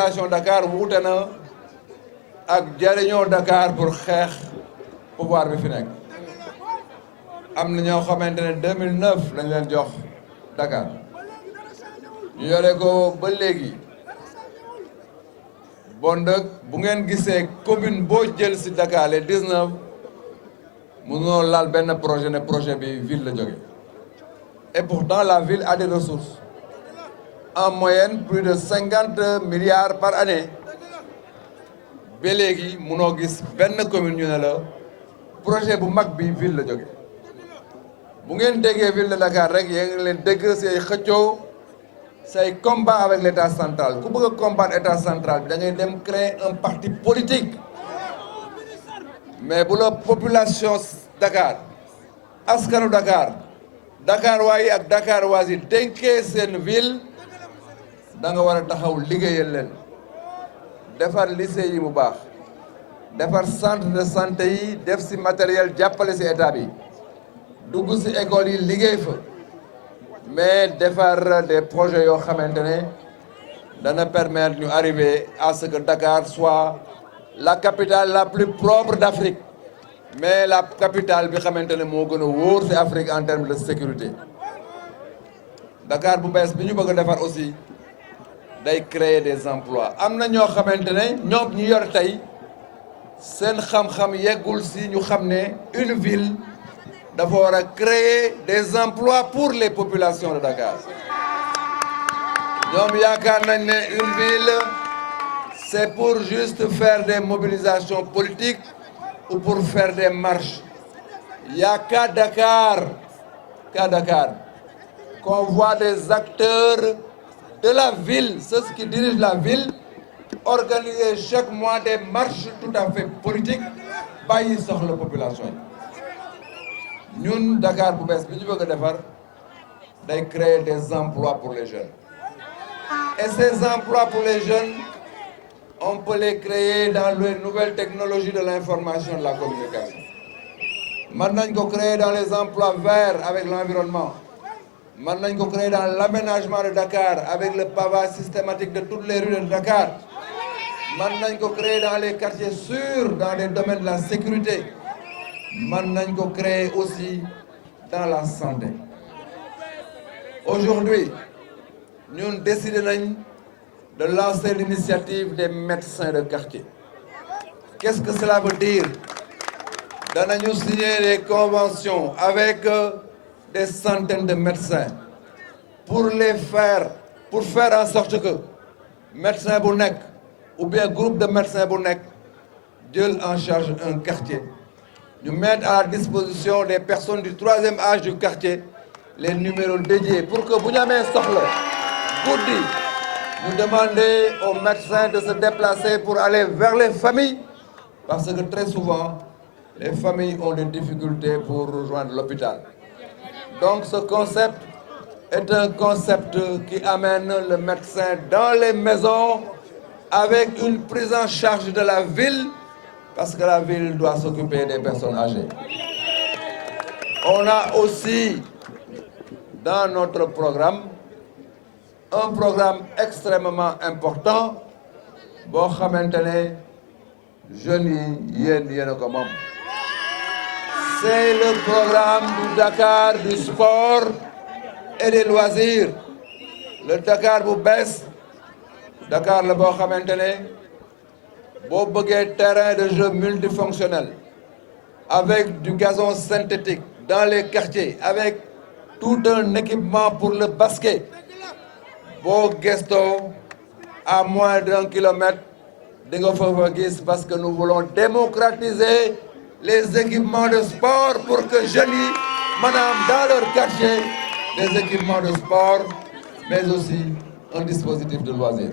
population Dakar wuute na ak jariñoo Dakar pour xeex pouvoir bi fi nekk am na ñoo xamante ne 2009 lañ leen jox Dakar ñu yore ko ba léegi bon nag bu ngeen gisee commune boo jël ci Dakar les 19 mënoo laal benn projet ne projet bi ville la jóge et pourtant la ville a des ressources en moyenne plus de 50 milliards par année ba léegi mënoo gis benn commune ñu ne la projet bu mag bi ville la jóge bu ngeen déggee ville de Dakar rek yéen ngi leen dégg say xëccoo say combat avec l'état central ku bëgg a combattre état central bi da ngay dem créer un parti politique mais bu la population Dakar askanu Dakar Dakar waayi ak Dakar waasi dénkee seen ville da nga war a taxaw liggéeyal leen defar lycée yi mu baax defar centre de santé yi def ci matériel jàppale ci état bi dugg ci école yi liggéey fa mais defar des projets yoo xamante ne dana permettre ñu arriver à ce que Dakar soit la capitale la plus propre d'Afrique mais la capitale bi xamante ne moo gën a wóor ci Afrique en termes de sécurité Dakar bu bees bi ñu bëgg a defar aussi day créer des emplois am na ñoo xamante ne ñoom ñu yor tey seen xam-xam yeggul ci ñu xam ne une ville dafa war a créer des emplois pour les populations de Dakar ñoom yaakaar nañ ne une ville c'est pour juste faire des mobilisations politiques ou pour faire des marches. Il n'y a qu'à Dakar qu'on voit des acteurs de la ville, ceux qui dirigent la ville, organiser chaque mois des marches tout à fait politiques bàyyi soxla population yi ñun Dakar bu bees bi ñu bëgg a defar day créer des emplois pour les jeunes et ces emplois pour les jeunes on peut les créer dans les nouvelles technologies de l'information et de la communication mën nañ ko créer dans les emplois verts avec l'environnement mën nañ ko créer dans l'aménagement de Dakar avec le pavage systématique de toutes les rues de Dakar mën nañ ko créer dans les quartiers sûrs dans les domaines de la sécurité mën nañ ko créer aussi dans la santé aujourd'hui ñun décidé nañ de lancer l'initiative des médecins de quartier. Qu'est-ce que cela veut dire? Danañu signer des conventions avec des centaines de médecins pour faire en sorte que médecin bu nekk ou bien groupe de médecins bu nekk jël en charge un quartier. Ñu mettre à la disposition des personnes du troisième âge du quartier les numéros dédiés pour que bu ñu amee soxla guddi ñu demander aux médecins de se déplacer pour aller vers les familles parce que très souvent les familles ont des difficultés pour rejoindre l'hôpital. Donc ce concept est un concept qui amène le médecin dans les maisons avec une prise en charge de la ville parce que la ville doit s'occuper des personnes âgées. On a aussi dans notre programme un programme extrêmement important boo xamante ne jeunes yi yéen a ko moom. C'est le programme du Dakar du sport et des loisirs. Le Dakar bu bees Dakar la boo xamante ne boo bëggee terrain de jeu multifonctionnel avec du gazon synthétique dans les quartiers avec tout un équipement pour le basket. Boo gestoo à moins d'1 kilomètre di nga fa gis parce que nous voulons démocratiser les équipements de sport pour que jeunes yi mën a am dans leur quartier des équipements de sport mais aussi un dispositif de loisir.